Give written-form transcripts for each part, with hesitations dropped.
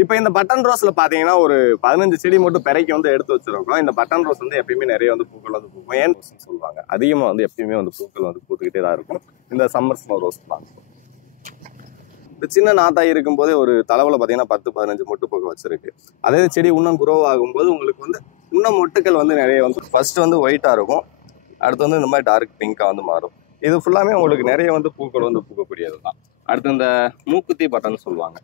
இப்போ இந்த பட்டன் ரோஸ்ல பாத்தீங்கன்னா ஒரு 15 செடி மட்டும் பெரைக்கு வந்து எடுத்து வச்சிருக்கோம். இந்த பட்டன் ரோஸ் வந்து எப்பயுமே நிறைய வந்து பூக்கள் வந்து பூக்கும். ஏன் ரோஸ்ன்னு சொல்லுவாங்க. அதிகமா வந்து எப்பயுமே வந்து பூக்கள் வந்து பூத்துக்கிட்டே தான் இருக்கும். இந்த சம்மர் ஸ்னோ ரோஸ் தான். இந்த சின்ன நாத்தா இருக்கும்போதே ஒரு தளவுல பாத்தீங்கன்னா 10-15 மொட்டு பூக்க வச்சிருக்கு. அதே செடி இன்னும் குரோ ஆகும்போது உங்களுக்கு வந்து இன்னும் மொட்டுக்கள் வந்து நிறைய வந்து ஃபர்ஸ்ட் வந்து ஒயிட்டா இருக்கும். அடுத்து வந்து இந்த மாதிரி டார்க் பிங்கா வந்து மாறும். இது ஃபுல்லாமே உங்களுக்கு நிறைய வந்து பூக்கள் வந்து பூக்கக்கூடியது தான். அடுத்து இந்த மூக்குத்தி பட்டன் சொல்லுவாங்க.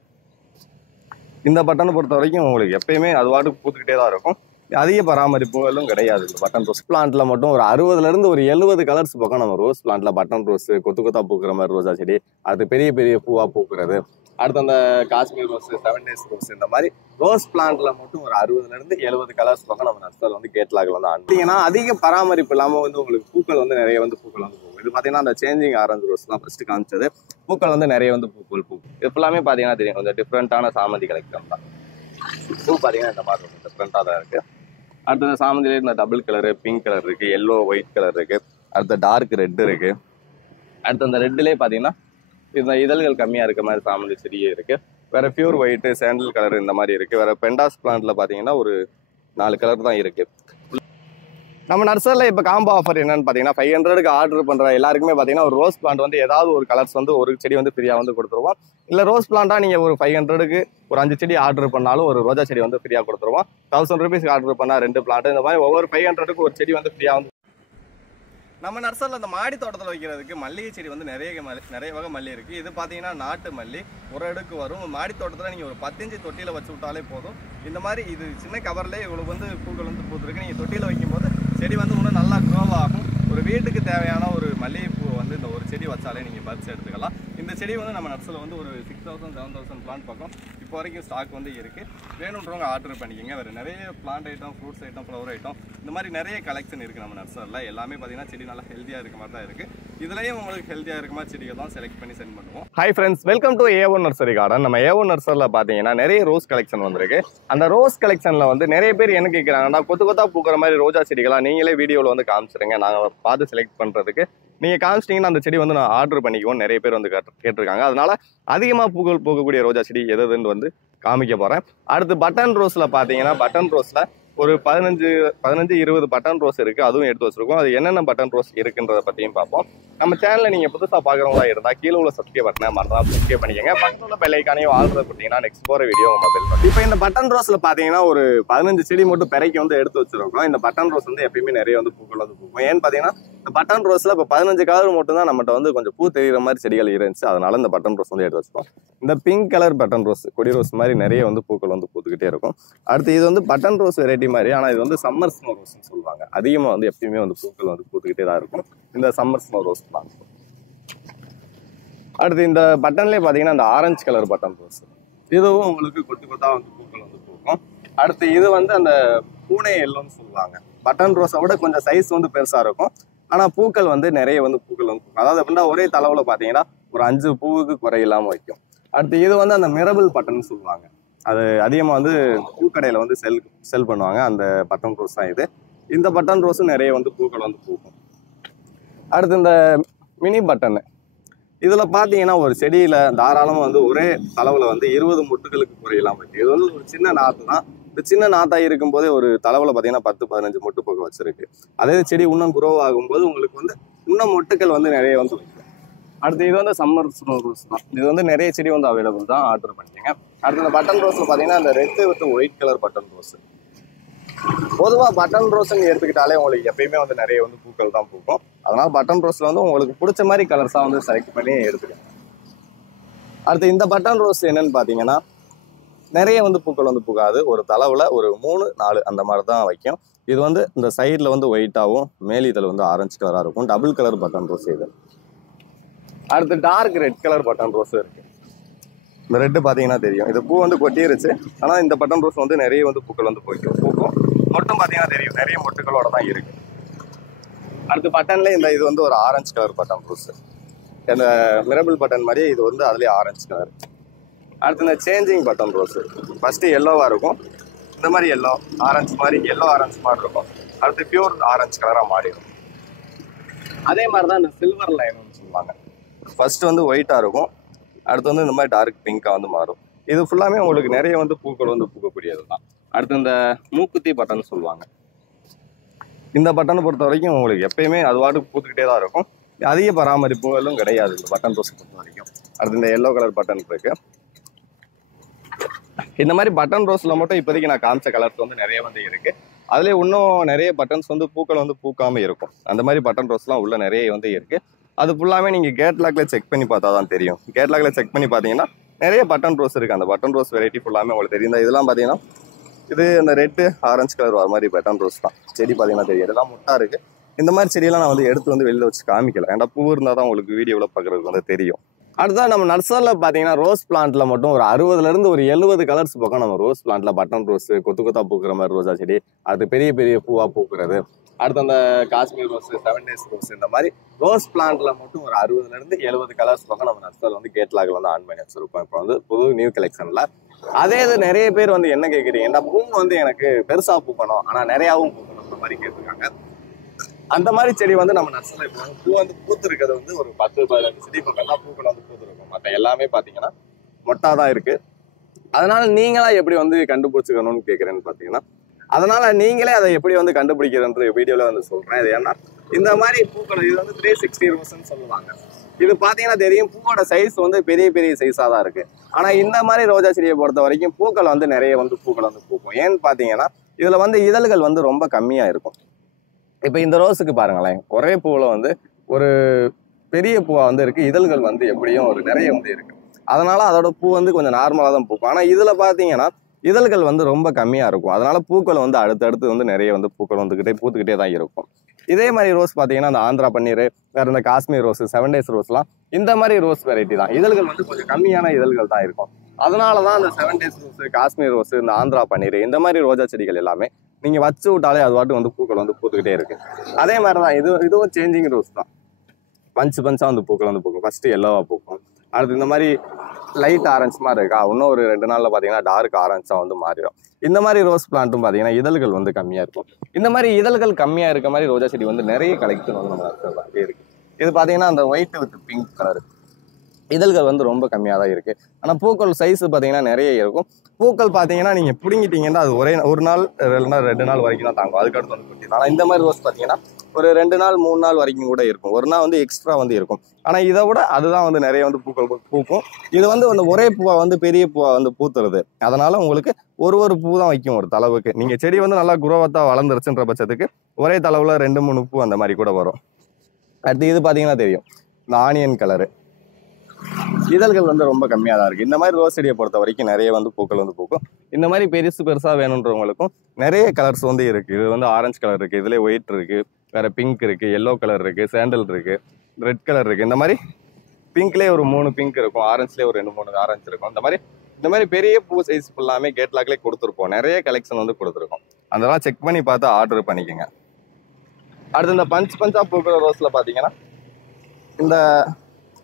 இந்த பட்டனை பொறுத்த வரைக்கும் உங்களுக்கு எப்பயுமே அது பாட்டுக்கு பூத்துக்கிட்டே தான் இருக்கும். அதிக பராமரிப்புகளும் கிடையாது. இந்த பட்டன் ரோஸ் பிளான்ட்ல மட்டும் ஒரு 60ல இருந்து ஒரு 70 கலர்ஸ் பக்கம் நம்ம ரோஸ் பிளான்ட்ல பட்டன் ரோஸ் கொத்து கொத்தா பூக்குற மாதிரி ரோஜா செடி, அது பெரிய பெரிய பூவா பூக்குறது, அடுத்து அந்த காஷ்மீர் ரோஸ், 7 days ரோஸ், இந்த மாதிரி ரோஸ் பிளான்ட்ல மட்டும் ஒரு 60ல இருந்து 70 கலர்ஸ் பக்கம் நம்ம நர்சரியில் வந்து கேட்லாக்ல வந்து ஆண்டிங்கன்னா அதிக பராமரிப்பு இல்லாமல் வந்து உங்களுக்கு பூக்கள் வந்து நிறைய வந்து பூக்கள் வந்து போகும். இது பார்த்தீங்கன்னா அந்த சேஞ்சிங் ஆரஞ்சு ரோஸ் தான் ஃபர்ஸ்ட் காமிச்சது. பூக்கள் வந்து நிறைய வந்து பூக்கள் பூக்கும். இது ஃபுல்லாமே பார்த்தீங்கன்னா தெரியும் கொஞ்சம் டிஃப்ரெண்டான சாமந்தி கலெக்ஷன் தான். பூ பார்த்தீங்கன்னா இந்த மாதிரி ரொம்ப டிஃப்ரெண்டாக தான் இருக்கு. அடுத்த சாமந்திலே இந்த டபுள் கலரு, பிங்க் கலர் இருக்கு, எல்லோ ஒயிட் கலர் இருக்கு, அடுத்த டார்க் ரெட் இருக்கு. அடுத்து அந்த ரெட்லேயே பார்த்தீங்கன்னா இந்த இதழ்கள் கம்மியாக இருக்க மாதிரி சாமந்தி செடியே இருக்கு. வேற பியூர் ஒயிட்டு, சாண்டல் கலர் இந்த மாதிரி இருக்கு. வேற பெண்டாஸ் பிளான்ட்ல பார்த்தீங்கன்னா ஒரு 4 கலர் தான் இருக்கு. நம்ம நர்சரியில் இப்போ காம்போ ஆஃபர் என்னன்னு பார்த்தீங்கன்னா 500க்கு ஆர்டர் பண்ணுற எல்லாருக்குமே பார்த்தீங்கன்னா ஒரு ரோஸ் பிளான்ட் வந்து ஏதாவது ஒரு கலர்ஸ் வந்து ஒரு செடி வந்து ஃப்ரீயாக வந்து கொடுத்துருவோம். இல்லை ரோஸ் பிளான்ட்டாக நீங்கள் ஒரு 500க்கு ஒரு 5 செடி ஆர்டர் பண்ணாலும் ஒரு ரோஜா செடி வந்து ஃப்ரீயாக கொடுத்துருவோம். 1000 rupees ஆர்டர் பண்ணால் 2 பிளான்ட், இந்த மாதிரி ஒவ்வொரு 500க்கு ஒரு செடி வந்து ஃப்ரீயாக வந்து. நம்ம நர்சரியில் அந்த மாடி தோட்டத்தில் வைக்கிறதுக்கு மல்லிகை செடி வந்து நிறைய வகை மல்லி இருக்குது. இது பார்த்தீங்கன்னா நாட்டு மல்லி ஒரு அடுக்கு வரும். மாடி தோட்டத்தில் நீங்கள் ஒரு 10 inch தொட்டியில் வச்சு விட்டாலே போதும். இந்த மாதிரி இது சின்ன கவர்லேயே இவ்வளோ வந்து பூக்கள் வந்து பூத்துருக்கு. நீங்கள் தொட்டியில் வைக்கும்போது செடி வந்து இன்னும் நல்லா க்ரோ ஆகும். ஒரு வீட்டுக்கு தேவையான ஒரு மல்லிகைப்பூ வந்து இந்த ஒரு செடி வச்சாலே நீங்கள் பறிச்சு எடுத்துக்கலாம். இந்த செடி வந்து நம்ம நர்சரியில் வந்து ஒரு 6000-7000 பிளான்ட் பக்கம் இப்போ வரைக்கும் ஸ்டாக் வந்து இருக்குது. வேணுன்றவங்க ஆர்டர் பண்ணிக்கோங்க. வேறு நிறைய plant item, fruits item, flower item, இந்த மாதிரி நிறைய கலெக்ஷன் இருக்குது நம்ம நர்சரியில். எல்லாமே பார்த்தீங்கன்னா செடி நல்லா ஹெல்த்தியாக இருக்க மாதிரி தான் இருக்குது. இதுலேயும் உங்களுக்கு ஹெல்த்தியாக இருக்க மாதிரி செடிகள் தான் செலக்ட் பண்ணி சென்ட் பண்ணுவோம். Hi friends, welcome to A1 nursery garden. நம்ம A1 நர்சரியில் பார்த்தீங்கன்னா நிறைய ரோஸ் கலெக்ஷன் வந்திருக்கு. அந்த ரோஸ் கலெக்ஷனில் வந்து நிறைய பேர் என்ன கேட்குறாங்கன்னா கொத்து கொத்தா பூக்கிற மாதிரி ரோஜா செடிகளாக நீங்களே வீடியோவில் வந்து காமிச்சிருங்க, நாங்கள் பார்த்து செலக்ட் பண்ணுறதுக்கு. நீங்கள் காமிச்சிட்டிங்கன்னா அந்த செடி வந்து நான் ஆர்டர் பண்ணிக்குவோம் நிறைய பேர் வந்து கேட்டிருக்காங்க. அதனால அதிகமாக பூக்கள் பூக்கக்கூடிய ரோஜா செடி எதுன்னு வந்து காமிக்க போகிறேன். அடுத்து பட்டன் ரோஸில் பார்த்தீங்கன்னா பட்டன் ரோஸில் ஒரு 15-20 பட்டன் ரோஸ் இருக்குது. அதுவும் எடுத்து வச்சுருக்கோம். அது என்னென்ன பட்டன் ரோஸ் இருக்குன்றதை பற்றியும் பார்ப்போம். நம்ம சேனலில் நீங்கள் புதுசாக பார்க்குறவங்களா இருந்தால் கீழே உள்ள சப்ஸ்கிரைப் பட்டனை மறந்தால் சப்ஸ்கிரைப் பண்ணிக்கோங்க. பக்கத்தில் உள்ள பெல் ஐக்கானையும் ஆர்டர் பண்ணிட்டீங்கன்னா நெக்ஸ்ட் போகிற வீடியோ உங்கள் மொபைல் பண்ணி. இப்போ இந்த பட்டன் ரோஸில் பார்த்தீங்கன்னா ஒரு 15 செடி மட்டும் பெரைக்கு வந்து எடுத்து வச்சுருக்கோம். இந்த பட்டன் ரோஸ் வந்து எப்பயுமே நிறைய வந்து பூக்கள் வந்து பூக்கும். ஏன்னு பார்த்தீங்கன்னா இந்த பட்டன் ரோஸில் இப்போ 15 கலர் மட்டும் தான் நம்மகிட்ட வந்து கொஞ்சம் பூ தெரிகிற மாதிரி செடிகள் இருந்துச்சு. அதனால இந்த பட்டன் ரோஸ் வந்து எடுத்து வச்சுருக்கோம். இந்த பிங்க் கலர் பட்டன் ரோஸ், கொடி ரோஸ் மாதிரி நிறைய வந்து பூக்கள் வந்து பூத்துக்கிட்டே இருக்கும். அடுத்து இது வந்து பட்டன் ரோஸ் வெரைட்டி மாதிரி, ஆனால் இது வந்து சம்மர் ஸ்னோ ரோஸ்ன்னு சொல்லுவாங்க. அதிகமாக வந்து எப்பயுமே வந்து பூக்கள் வந்து பூத்துக்கிட்டே தான் இருக்கும். இந்த சம்மர் ஸ்னோ ரோஸ் தான். அடுத்து இந்த பட்டன்லேயே பார்த்தீங்கன்னா இந்த ஆரஞ்சு கலர் பட்டன் ரோஸ், இதுவும் உங்களுக்கு கொத்து கொத்தா வந்து பூக்கள் வந்து பூக்கும். அடுத்து இது வந்து அந்த பூனை எல்லோன்னு சொல்லுவாங்க. பட்டன் ரோஸை விட கொஞ்சம் சைஸ் வந்து பெருசாக இருக்கும். ஆனால் பூக்கள் வந்து நிறைய வந்து பூக்கள் வந்து பூக்கும். அதாவது அப்படின்னா ஒரே தளவில் பார்த்தீங்கன்னா ஒரு 5 பூவுக்கு குறையில்லாமல் வைக்கும். அடுத்து இது வந்து அந்த மிரபிள் பட்டன் சொல்லுவாங்க. அது அதிகமாக வந்து பூக்கடையில் வந்து செல் பண்ணுவாங்க. அந்த பட்டன் ரோஸ் தான் இது. இந்த பட்டன் ரோஸும் நிறைய வந்து பூக்கள் வந்து பூக்கும். அடுத்து இந்த மினி பட்டன், இதில் பார்த்தீங்கன்னா ஒரு செடியில் தாராளமாக வந்து ஒரே தளவில் வந்து 20 மொட்டுகளுக்கு குறையில்லாமல் இருக்குது. இது வந்து ஒரு சின்ன நாற்று தான். இந்த சின்ன நாத்தா இருக்கும்போதே ஒரு தளவில் பார்த்தீங்கன்னா 10-15 மொட்டு பூக்க வச்சிருக்கு. அதே செடி இன்னும் குரோ ஆகும்போது உங்களுக்கு வந்து இன்னும் மொட்டுக்கள் வந்து நிறைய வந்து வைக்கும். அடுத்து இது வந்து சம்மர் ஸ்னோ ரோஸ் தான். இது வந்து நிறைய செடி வந்து அவைலபிள் தான், ஆர்டர் பண்ணிக்கங்க. அடுத்து இந்த பட்டன் ரோஸில் பார்த்தீங்கன்னா இந்த red with white colour button rose. பொதுவாக பட்டன் ரோஸ்ன்னு எடுத்துக்கிட்டாலே உங்களுக்கு எப்பயுமே வந்து நிறைய வந்து பூக்கள் தான் பூக்கும். அதனால் பட்டன் ரோஸில் வந்து உங்களுக்கு பிடிச்ச மாதிரி கலர்ஸாக வந்து செலக்ட் பண்ணி எடுத்துக்கங்க. அடுத்து இந்த பட்டன் ரோஸ் என்னன்னு பார்த்தீங்கன்னா நிறைய வந்து பூக்கள் வந்து பூக்காது. ஒரு தளவில் ஒரு 3-4 அந்த மாதிரி தான் வைக்கும். இது வந்து இந்த சைடில் வந்து ஒயிட்டாகவும் மேல் இதில் வந்து ஆரஞ்சு கலராக இருக்கும். டபுள் கலர் பட்டன் ரோஸ் இது. அடுத்து டார்க் ரெட் கலர் பட்டன் ரோஸும் இருக்குது. இந்த ரெட்டு பார்த்தீங்கன்னா தெரியும். இது பூ வந்து கொட்டிருச்சு. ஆனால் இந்த பட்டன் ரோஸ் வந்து நிறைய வந்து பூக்கள் வந்து பூக்கும். மொட்டும் பார்த்தீங்கன்னா தெரியும், நிறைய மொட்டுகளோட தான் இருக்கு. அடுத்து பட்டன்ல இது வந்து ஒரு ஆரஞ்சு கலர் பட்டன் ரோஸ். இந்த மிரபிள் பட்டன் மாதிரியே இது வந்து அதுலேயே ஆரஞ்சு கலர். அடுத்து இந்த சேஞ்சிங் பட்டன் ரோஸ், ஃபர்ஸ்ட் எல்லோவாக இருக்கும். இந்த மாதிரி எல்லோ ஆரஞ்சு மாதிரி, எல்லோ ஆரஞ்சு மாதிரி இருக்கும். அடுத்து பியூர் ஆரஞ்சு கலராக மாறிடும். அதே மாதிரி தான் இந்த சில்வர் லைன்னு சொல்லுவாங்க. ஃபர்ஸ்ட் வந்து ஒயிட்டாக இருக்கும். அடுத்து வந்து இந்த மாதிரி டார்க் பிங்காக வந்து மாறும். இது ஃபுல்லாமே உங்களுக்கு நிறைய வந்து பூக்கள் வந்து பூக்கக்கூடியது தான். அடுத்து இந்த மூக்குத்தி பட்டன் சொல்லுவாங்க. இந்த பட்டனை பொறுத்த வரைக்கும் உங்களுக்கு எப்பயுமே அது பாட்டுக்கு பூத்துக்கிட்டே தான் இருக்கும். அதிக பராமரிப்புகளும் கிடையாது இந்த பட்டன் ரோஸ் பொறுத்த வரைக்கும். அடுத்து இந்த எல்லோ கலர் பட்டன் இருக்கு. இந்த மாதிரி பட்டன் ரோஸ்ல மட்டும் இப்போதைக்கு நான் காமிச்ச கலர்ஸ் வந்து நிறைய வந்து இருக்கு. அதுலேயே இன்னும் நிறைய பட்டன்ஸ் வந்து பூக்கள் வந்து பூக்காம இருக்கும். அந்த மாதிரி பட்டன் ரோஸ்லாம் உள்ள நிறைய வந்து இருக்கு. அது ஃபுல்லாமே நீங்க கேட்லாக்ல செக் பண்ணி பார்த்தா தான் தெரியும். கேட்லாக்ல செக் பண்ணி பார்த்தீங்கன்னா நிறைய பட்டன் ரோஸ் இருக்கு. அந்த பட்டன் ரோஸ் வெரைட்டி ஃபுல்லாமே உங்களுக்கு தெரியும். இதெல்லாம் பார்த்தீங்கன்னா இது அந்த ரெட்டு ஆரஞ்சு கலர் வர மாதிரி பட்டன் ரோஸ் தான். செடி பார்த்தீங்கன்னா தெரியும், இதெல்லாம் முட்டா இருக்கு. இந்த மாதிரி செடியெல்லாம் நான் வந்து எடுத்து வந்து வெளியில் வச்சு காமிக்கல, ஏன்னா பூ இருந்தால் தான் உங்களுக்கு வீடியோவில் பார்க்குறதுக்கு வந்து தெரியும். அடுத்ததான் நம்ம நர்சரியில் பார்த்தீங்கன்னா ரோஸ் பிளான்ட்ல மட்டும் ஒரு 60லேருந்து ஒரு 70 கலர்ஸ் பக்கம் நம்ம ரோஸ் பிளான்ட்ல பட்டன் ரோஸ், கொத்து கொத்தா பூக்குற மாதிரி ரோஜா செடி, அது பெரிய பெரிய பூவா பூக்குறது, அடுத்து அந்த காஷ்மீர் ரோஸ், 7 days ரோஸ், இந்த மாதிரி ரோஸ் பிளான்ட்ல மட்டும் ஒரு 60லேருந்து 70 கலர்ஸ் பக்கம் நம்ம நர்சரியில் வந்து கேட்லாக்ல வந்து ஆன் பண்ணி வச்சிருப்போம். இப்போ வந்து புது நியூ கலெக்ஷன்ல. அதே இது நிறைய பேர் வந்து என்ன கேட்குறீங்கன்னா, பூ வந்து எனக்கு பெருசா பூக்கணும் ஆனா நிறையாவும் பூக்கணும் அந்த மாதிரி கேட்டிருக்காங்க. அந்த மாதிரி செடி வந்து நம்ம நர்சரியில் இப்போ பூ வந்து பூத்து இருக்கிறது வந்து ஒரு 10-15 செடி பக்கம் தான் பூக்கள் வந்து பூத்துருக்கும். மற்ற எல்லாமே பார்த்தீங்கன்னா மொட்டா தான் இருக்கு. அதனால நீங்களா எப்படி வந்து கண்டுபிடிச்சிக்கணும்னு கேட்குறேன்னு பார்த்தீங்கன்னா, அதனால நீங்களே அதை எப்படி வந்து கண்டுபிடிக்கிறன்ற வீடியோவில் வந்து சொல்றேன். இது ஏன்னா இந்த மாதிரி பூக்கள் இது வந்து 360 ரோஸ்ன்னு சொல்லுவாங்க. இது பார்த்தீங்கன்னா தெரியும், பூவோட சைஸ் வந்து பெரிய பெரிய சைஸாக தான் இருக்கு. ஆனால் இந்த மாதிரி ரோஜா செடியை பொறுத்த வரைக்கும் பூக்கள் வந்து நிறைய வந்து பூக்கள் வந்து பூக்கும். ஏன்னு பார்த்தீங்கன்னா இதில் வந்து இதழ்கள் வந்து ரொம்ப கம்மியாக இருக்கும். இப்போ இந்த ரோஸுக்கு பாருங்களேன், ஒரே பூவில் வந்து ஒரு பெரிய பூவா வந்து இருக்கு, இதழ்கள் வந்து எப்படியும் ஒரு நிறைய வந்து இருக்கு. அதனால அதோட பூ வந்து கொஞ்சம் நார்மலாக தான் பூக்கும். ஆனால் இதில் பார்த்தீங்கன்னா இதழ்கள் வந்து ரொம்ப கம்மியாக இருக்கும். அதனால பூக்கள் வந்து அடுத்தடுத்து வந்து நிறைய வந்து பூக்கள் வந்துக்கிட்டே பூத்துக்கிட்டே தான் இருக்கும். இதே மாதிரி ரோஸ் பார்த்தீங்கன்னா அந்த ஆந்திரா பன்னீர், வேற இந்த காஷ்மீர் ரோஸ், 7 days ரோஸ்லாம் இந்த மாதிரி ரோஸ் வெரைட்டி தான். இதழ்கள் வந்து கொஞ்சம் கம்மியான இதழ்கள் தான் இருக்கும். அதனால தான் அந்த 7 days ரோஸ், காஷ்மீர் ரோஸ், இந்த ஆந்திரா பன்னீர், இந்த மாதிரி ரோஜா செடிகள் எல்லாமே நீங்க வச்சு விட்டாலே அது பாட்டு வந்து பூக்கள் வந்து பூத்துக்கிட்டே இருக்கு. அதே மாதிரி தான் இதுவும் சேஞ்சிங் ரோஸ் தான். பஞ்சா வந்து பூக்கள் வந்து பூக்கும். ஃபர்ஸ்ட் எல்லோவா பூக்கும், அடுத்து இந்த மாதிரி லைட் ஆரஞ்சு மாதிரி இருக்கா, இன்னும் ஒரு 2 நாள்ல பாத்தீங்கன்னா டார்க் ஆரஞ்சா வந்து மாறிடும். இந்த மாதிரி ரோஸ் பிளான்ட்டும் பாத்தீங்கன்னா இதழ்கள் வந்து கம்மியா இருக்கும். இந்த மாதிரி இதழ்கள் கம்மியா இருக்க மாதிரி ரோஜா செடி வந்து நிறைய கலெக்ஷன் வந்து நம்ம இருக்கு. இது பாத்தீங்கன்னா அந்த ஒயிட் வித் பிங்க் கலர், இதழ்கள் வந்து ரொம்ப கம்மியாக தான் இருக்கு. ஆனால் பூக்கள் சைஸ் பார்த்தீங்கன்னா நிறைய இருக்கும். பூக்கள் பார்த்தீங்கன்னா நீங்கள் பிடுங்கிட்டீங்கன்னா அது ஒரு நாள் 2 நாள் வரைக்கும் தான் தாங்கும். அதுக்கடுத்து வந்து குட்டி. ஆனால் இந்த மாதிரி ரோஸ் பார்த்தீங்கன்னா ஒரு 2 நாள் 3 நாள் வரைக்கும் கூட இருக்கும். ஒரு நாள் வந்து எக்ஸ்ட்ரா வந்து இருக்கும். ஆனால் இதை விட அதுதான் வந்து நிறைய வந்து பூக்கள் பூக்கும். இது வந்து அந்த ஒரே பூவா வந்து பெரிய பூவா வந்து பூத்துறது. அதனால உங்களுக்கு ஒரு பூ தான் வைக்கும் ஒரு தளவுக்கு. நீங்கள் செடி வந்து நல்லா குரோவத்தா வளர்ந்துருச்சுன்ற பட்சத்துக்கு ஒரே தளவில் 2-3 பூ அந்த மாதிரி கூட வரும். அடுத்து இது பார்த்தீங்கன்னா தெரியும், இந்த ஆனியன் கலரு, இதழ்கள் வந்து ரொம்ப கம்மியாக தான் இருக்குது. இந்த மாதிரி ரோஸ் செடியை பொறுத்த வரைக்கும் நிறைய வந்து பூக்கள் வந்து பூக்கும். இந்த மாதிரி பெருசாக வேணுன்றவங்களுக்கும் நிறைய கலர்ஸ் வந்து இருக்குது. இது வந்து ஆரஞ்சு கலர் இருக்குது, இதில் ஒயிட் இருக்குது, வேறு பிங்க் இருக்குது, எல்லோ கலர் இருக்குது, சாண்டல் இருக்குது, ரெட் கலர் இருக்குது. இந்த மாதிரி பிங்க்லேயே ஒரு 3 பிங்க் இருக்கும், ஆரஞ்சுலேயே ஒரு 2-3 ஆரஞ்சு இருக்கும். இந்த மாதிரி பெரிய பூ சைஸ் ஃபுல்லாமே கேட்லாக்லேயே கொடுத்துருப்போம். நிறைய கலெக்ஷன் வந்து கொடுத்துருக்கோம். அதெல்லாம் செக் பண்ணி பார்த்து ஆர்டர் பண்ணிக்கோங்க. அடுத்து இந்த பஞ்சா பூக்கிற ரோஸில் பார்த்தீங்கன்னா இந்த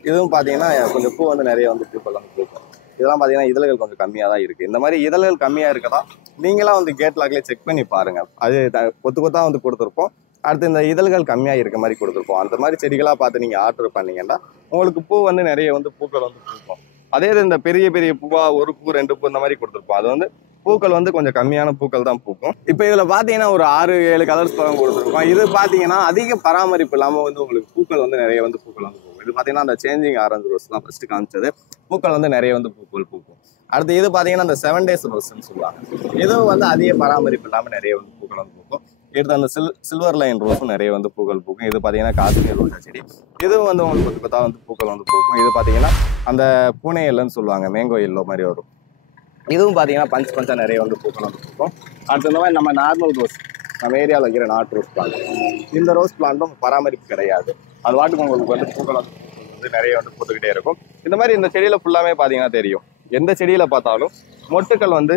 இதுவும் பார்த்தீங்கன்னா கொஞ்சம் பூ வந்து நிறைய வந்து பூக்கள் வந்து பூக்கும். இதெல்லாம் பார்த்தீங்கன்னா இதழ்கள் கொஞ்சம் கம்மியாக தான் இருக்குது. இந்த மாதிரி இதழ்கள் கம்மியாக இருக்கதா நீங்களாம் வந்து கேட்லாக்லேயே செக் பண்ணி பாருங்கள். அது கொத்தாக வந்து கொடுத்துருப்போம். அடுத்து இந்த இதழ்கள் கம்மியாக இருக்க மாதிரி கொடுத்துருப்போம். அந்த மாதிரி செடிகளாக பார்த்து நீங்கள் ஆர்டர் பண்ணீங்கன்னா உங்களுக்கு பூ வந்து நிறைய வந்து பூக்கள் வந்து பூக்கும். அதே இது இந்த பெரிய பெரிய பூவா 1 பூ 2 பூ இந்த மாதிரி கொடுத்துருப்போம். அது வந்து பூக்கள் வந்து கொஞ்சம் கம்மியான பூக்கள் தான் பூக்கும். இப்போ இதில் பார்த்தீங்கன்னா ஒரு 6-7 கலர்ஸ் பக்கம் கொடுத்துருக்கோம். இது பார்த்தீங்கன்னா அதிக பராமரிப்பு இல்லாமல் வந்து உங்களுக்கு பூக்கள் வந்து நிறைய வந்து பூக்கள் வந்து பூக்கும். இது பார்த்தீங்கன்னா அந்த சேஞ்சிங் ஆரஞ்சு ரோஸ் தான் ஃபர்ஸ்ட் காமிச்சது. பூக்கள் வந்து நிறைய வந்து பூக்கள் பூக்கும். அடுத்து இது பார்த்தீங்கன்னா அந்த 7 days ரோஸ்ன்னு சொல்லுவாங்க. இதுவும் வந்து அதிக பராமரிப்பு இல்லாமல் நிறைய வந்து பூக்கள் வந்து பூக்கும். எடுத்து அந்த சில்வர் லைன் ரோஸும் நிறைய வந்து பூக்கள் பூக்கும். இது பார்த்தீங்கன்னா காஷ்மீர் ரோஜா செடி. இதுவும் வந்து உங்களுக்கு பார்த்தா வந்து பூக்கள் வந்து பூக்கும். இது பார்த்தீங்கன்னா அந்த பூனே எல்லோன்னு சொல்லுவாங்க, மேங்கோ எல்லோ மாதிரி வரும். இதுவும் பார்த்தீங்கன்னா பஞ்சா நிறைய வந்து பூக்கள் வந்து பூக்கும். அடுத்து இந்த மாதிரி நம்ம நார்மல் ரோஸ், நம்ம ஏரியாவில் வைக்கிற நாட்டு ரோஸ் பிளான்ட், இந்த ரோஸ் பிளான்ட்டும் பராமரிப்பு கிடையாது. அது வாட்டுக்கு உங்களுக்கு வந்து பூக்கள் வந்து நிறைய வந்து பூத்துக்கிட்டே இருக்கும். இந்த மாதிரி இந்த செடியில் ஃபுல்லாமே பார்த்தீங்கன்னா தெரியும், எந்த செடியில் பார்த்தாலும் மொட்டுக்கள் வந்து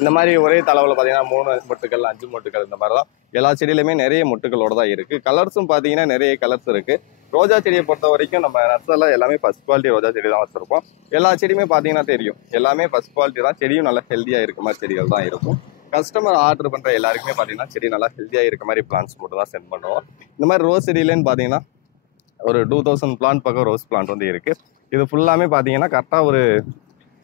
இந்த மாதிரி ஒரே தளவில் பார்த்தீங்கன்னா 3 மொட்டுக்கள் 5 மொட்டுக்கள் இந்த மாதிரி தான் எல்லா செடியிலுமே நிறைய மொட்டுகளோட தான் இருக்குது. கலர்ஸும் பார்த்தீங்கன்னா நிறைய கலர்ஸ் இருக்குது. ரோஜா செடியை பொறுத்த வரைக்கும் நம்ம நர்சரியில் எல்லாமே ஃபர்ஸ்ட் குவாலிட்டி ரோஜா செடி தான் வச்சுருப்போம். எல்லா செடியுமே பார்த்தீங்கன்னா தெரியும், எல்லாமே ஃபர்ஸ்ட் குவாலிட்டி தான். செடியும் நல்லா ஹெல்த்தியாக இருக்க மாதிரி செடிகள் தான் இருக்கும். கஸ்டமர் ஆர்டர் பண்ணுற எல்லாருக்குமே பார்த்தீங்கன்னா செடி நல்லா ஹெல்த்தியாக இருக்க மாதிரி பிளான்ஸ் மட்டும் தான் சென்ட் பண்ணுவோம். இந்த மாதிரி ரோஸ் செடியிலேன்னு பார்த்தீங்கன்னா ஒரு 2000 பிளான்ட் பக்கம் ரோஸ் பிளான்ட் வந்து இருக்குது. இது ஃபுல்லாமே பார்த்தீங்கன்னா கரெக்டாக ஒரு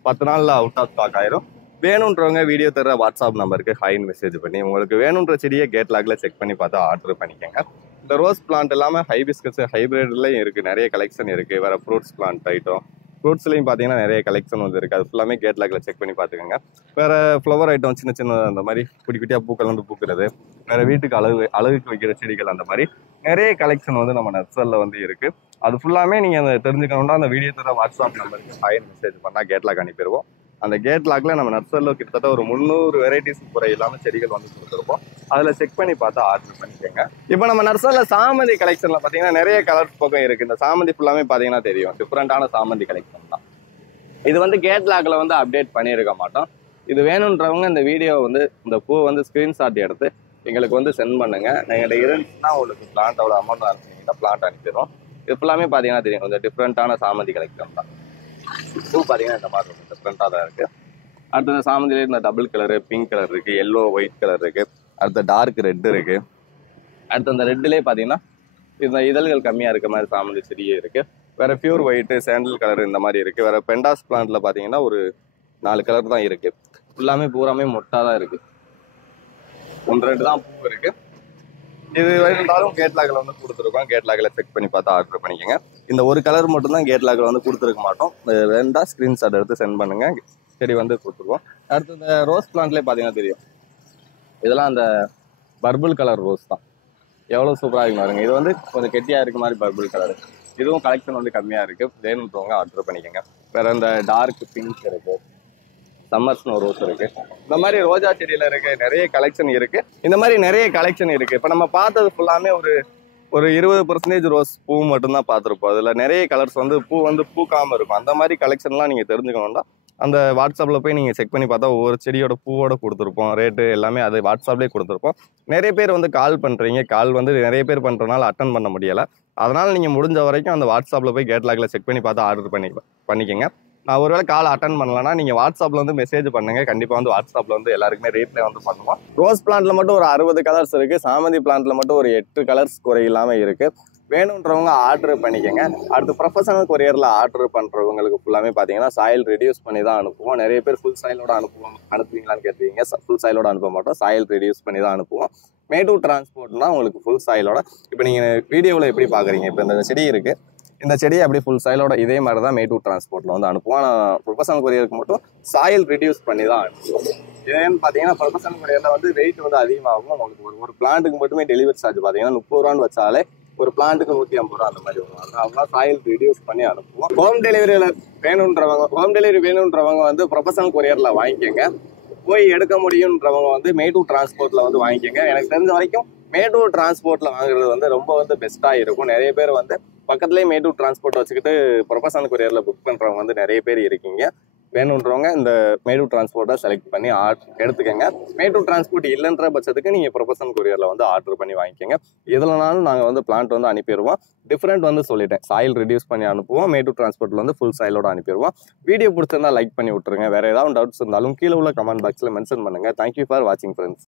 10 நாளில் அவுட் ஆஃப் ஸ்டாக் ஆயிரும். வேணுன்றவங்க வீடியோ தர வாட்ஸ்அப் நம்பருக்கு ஹைன்னு மெசேஜ் பண்ணி உங்களுக்கு வேணுன்ற செடியை கேட் லாக்ல செக் பண்ணி பார்த்து ஆர்டர் பண்ணிக்கோங்க. இந்த ரோஸ் பிளான்ட் இல்லாமல் ஹைபிஸ்கஸ் ஹைபிரிட்லையும் இருக்குது, நிறைய கலெக்ஷன் இருக்குது. வேறு ஃப்ரூட்ஸ் பிளான்ட் ஐட்டம் ஃப்ரூட்ஸ்லையும் பார்த்தீங்கன்னா நிறைய கலெக்ஷன் வந்து இருக்குது. அது ஃபுல்லாமே கேட் லாக்ல செக் பண்ணி பார்த்துக்கோங்க. வேறு ஃப்ளவர் ஐட்டம் சின்ன சின்ன அந்த மாதிரி குட்டி குட்டியாக பூக்கள் வந்து பூக்கிறது, வேறு வீட்டுக்கு அழகுக்கு வைக்கிற செடிகள், அந்த மாதிரி நிறைய கலெக்ஷன் வந்து நம்ம நர்சரியில் வந்து இருக்குது. அது ஃபுல்லாமே நீங்கள் அந்த தெரிஞ்சுக்கணும்னா அந்த வீடியோ தர வாட்ஸ்அப் நம்பருக்கு ஹைன்னு மெசேஜ் பண்ணால் கேட் லாக் அனுப்பிடுவோம். அந்த கேட் லாக்ல நம்ம நர்சரியில் கிட்டத்தட்ட ஒரு 300 வெரைட்டிஸ் குறை இல்லாமல் செடிகள் வந்து கொடுத்துருப்போம். அதில் செக் பண்ணி பார்த்து ஆர்டர் பண்ணிக்கோங்க. இப்போ நம்ம நர்சரியில் சாமந்தி கலெக்ஷனில் பார்த்தீங்கன்னா நிறைய கலர்ஸ் பக்கம் இருக்குது. இந்த சாமந்தி ஃபுல்லாமே பார்த்தீங்கன்னா தெரியும், டிஃப்ரெண்டான சாமந்தி கலெக்ஷன் தான். இது வந்து கேட் லாக்ல வந்து அப்டேட் பண்ணியிருக்க மாட்டோம். இது வேணுன்றவங்க இந்த வீடியோ வந்து இந்த பூ வந்து ஸ்க்ரீன்ஷாட் எடுத்து எங்களுக்கு வந்து சென்ட் பண்ணுங்க. எங்கள்கிட்ட இருந்துச்சுன்னா உங்களுக்கு பிளான்ட்டோட அமௌண்ட் அனுப்பிச்சிங்கன்னா பிளான்ட் அனுப்பிடுவோம். இது ஃபுல்லாமே பார்த்தீங்கன்னா தெரியும், கொஞ்சம் டிஃப்ரெண்டான சாமந்தி கலெக்ஷன் தான். பூ பார்த்தீங்கன்னா இந்த மாதிரி இருக்கும், டிஃப்ரெண்ட்டாக தான் இருக்குது. அடுத்தது சாமந்திலே இந்த டபுள் கலரு, பிங்க் கலர் இருக்குது, எல்லோ ஒயிட் கலர் இருக்குது. அடுத்த டார்க் ரெட் இருக்குது. அடுத்து அந்த ரெட்லேயே பார்த்தீங்கன்னா இந்த இதழ்கள் கம்மியாக இருக்க மாதிரி சாமந்தி செடியே இருக்குது. வேறு பியூர் ஒயிட்டு, சாண்டில் கலர் இந்த மாதிரி இருக்குது. வேறு பெண்டாஸ் பிளான்ட்டில் பார்த்தீங்கன்னா ஒரு 4 கலர் தான் இருக்குது. ஃபுல்லாமே பூராமே மொட்டாக தான் இருக்குது. 1-2 தான் பூ இருக்குது. இது இருந்தாலும் கேட் லாக்ல வந்து கொடுத்துருக்கோம். கேட் லாக்ல செக் பண்ணி பார்த்து ஆர்டர் பண்ணிக்கோங்க. இந்த ஒரு கலர் மட்டும் தான் கேட் லாக்ல வந்து கொடுத்துருக்க மாட்டோம். வேண்டாம் ஸ்க்ரீன்ஷாட் எடுத்து சென்ட் பண்ணுங்க, செடி வந்து கொடுத்துருவோம். அடுத்து இந்த ரோஸ் பிளான்ட்லேயே பார்த்தீங்கன்னா தெரியும், இதெல்லாம் அந்த பர்பிள் கலர் ரோஸ் தான். எவ்வளோ சூப்பராக இருக்கும் பாருங்க. இது வந்து கொஞ்சம் கெட்டியாக இருக்க மாதிரி பர்பிள் கலர். இதுவும் கலெக்ஷன் வந்து கம்மியாக இருக்குது. வேணுன்றவங்க ஆர்டர் பண்ணிக்கோங்க. வேறு இந்த டார்க் பிங்க் இருக்குது, சம்மர் ஸ்னோ ரோஸ் இருக்கு. இந்த மாதிரி ரோஜா செடியில இருக்கு நிறைய கலெக்ஷன் இருக்கு. இந்த மாதிரி நிறைய கலெக்ஷன் இருக்கு. இப்போ நம்ம பார்த்தது ஃபுல்லாமே ஒரு 20% ரோஸ் பூ மட்டும்தான் பார்த்துருப்போம். அதில் நிறைய கலர்ஸ் வந்து பூ வந்து பூக்காமல் இருக்கும். அந்த மாதிரி கலெக்ஷன்லாம் நீங்கள் தெரிஞ்சுக்கணும்னா அந்த வாட்ஸ்அப்பில் போய் நீங்கள் செக் பண்ணி பார்த்தா ஒவ்வொரு செடியோட பூவோட கொடுத்துருப்போம். ரேட்டு எல்லாமே அது வாட்ஸ்அப்லேயே கொடுத்துருப்போம். நிறைய பேர் வந்து கால் பண்ணுறீங்க. கால் வந்து நிறைய பேர் பண்ணுறதுனால அட்டன் பண்ண முடியலை. அதனால் நீங்கள் முடிஞ்ச வரைக்கும் அந்த வாட்ஸ்அப்பில் போய் கேட் லாக்ல செக் பண்ணி பார்த்து ஆர்டர் பண்ணிக்கோங்க. நான் ஒருவேளை கால் அட்டன் பண்ணலன்னா நீங்கள் வாட்ஸ்அப்பில் வந்து மெசேஜ் பண்ணுங்கள். கண்டிப்பாக வந்து வாட்ஸ்அப்பில் வந்து எல்லாருக்குமே ரேட்லேயே வந்து பண்ணுவோம். ரோஸ் பிளான்ட்டில் மட்டும் ஒரு 60 கலர்ஸ் இருக்குது. சாமந்தி பிளான்ட்டில் மட்டும் ஒரு 8 கலர்ஸ் குறை இல்லாமல் இருக்குது. வேணுன்றவங்க ஆர்டர் பண்ணிக்கோங்க. அடுத்து ப்ரொஃபஷனல் கொரியரில் ஆர்டர் பண்ணுறவங்களுக்கு ஃபுல்லாமே பார்த்தீங்கன்னா சாயில் ரெடியூஸ் பண்ணி தான் அனுப்புவோம். நிறைய பேர் ஃபுல் சாயிலோட அனுப்புவீங்களான்னு கேட்பீங்க. ஃபுல் சாயிலோட அனுப்ப மாட்டோம், சாயில் ரெடியூஸ் பண்ணி தான் அனுப்புவோம். மேட்டூர் டிரான்ஸ்போர்ட்னா உங்களுக்கு ஃபுல் சாயிலோட. இப்போ நீங்கள் வீடியோவில் எப்படி பார்க்குறீங்க, இப்போ இந்த செடி இருக்குது, இந்த செடியை அப்படியே ஃபுல் சாயிலோட இதே மாதிரி தான் மேட்டூர் டிரான்ஸ்போர்ட்டில் வந்து அனுப்புவோம். ஆனால் ப்ரொஃபஷனல் கொரியருக்கு மட்டும் சாயில் ரெடியூஸ் பண்ணி தான் அனுப்புவோம். ஏன்னு பார்த்தீங்கன்னா ப்ரொஃபஷனல் கொரியரில் வந்து வெயிட் வந்து அதிகமாகும். உங்களுக்கு ஒரு பிளான்ட்டுக்கு மட்டுமே டெலிவரி சார்ஜ் பார்த்தீங்கன்னா 30 ரூபான்னு வச்சாலே ஒரு பிளான்ட்டுக்கு 150 ரூபா அந்த மாதிரி வரும். அதனால சாயில் ரெடியூஸ் பண்ணி அனுப்புவோம். ஹோம் டெலிவரி வேணுன்றவங்க வந்து ப்ரொஃபஷனல் கொரியரில் வாங்கிக்கோங்க. போய் எடுக்க முடியுன்றவங்க வந்து மேட்டூர் டிரான்ஸ்போர்ட்டில் வந்து வாங்கிக்கோங்க. எனக்கு தெரிஞ்ச வரைக்கும் மேட்டூர் டிரான்ஸ்போர்ட்டில் வாங்குறது வந்து ரொம்ப வந்து பெஸ்ட்டாக இருக்கும். நிறைய பேர் வந்து பக்கத்துலேயே மேட்டூர் டிரான்ஸ்போர்ட் வச்சுக்கிட்டு ப்ரொஃபஷனல் கொரியரில் புக் பண்ணுறவங்க வந்து நிறைய பேர் இருக்கீங்க. வேணுன்றவங்க இந்த மேட்டூர் டிரான்ஸ்போர்ட்டை செலக்ட் பண்ணி எடுத்துக்கோங்க. மேட்டூர் டிரான்ஸ்போர்ட் இல்லைன்ற பட்சத்துக்கு நீங்கள் ப்ரொஃபஷனல் கொரியரில் வந்து ஆர்டர் பண்ணி வாங்கிக்கோங்க. எதுலனாலும் நாங்கள் வந்து பிளான்ட் வந்து அனுப்பிடுவோம். டிஃப்ரெண்ட் வந்து சொல்லிட்டேன், சாயில் ரெடியூஸ் பண்ணி அனுப்புவோம். மேட்டூர் டிரான்ஸ்போர்ட்டில் வந்து ஃபுல் சாயிலோட அனுப்பிடுவோம். வீடியோ பிடிச்சிருந்தா லைக் பண்ணி விட்டுருங்க. வேறு ஏதாவது டவுட்ஸ் இருந்தாலும் கீழே உள்ள கமெண்ட் பாக்ஸில் மென்ஷன் பண்ணுங்கள். தேங்க்யூ ஃபார் வாட்சிங் ஃப்ரெண்ட்ஸ்.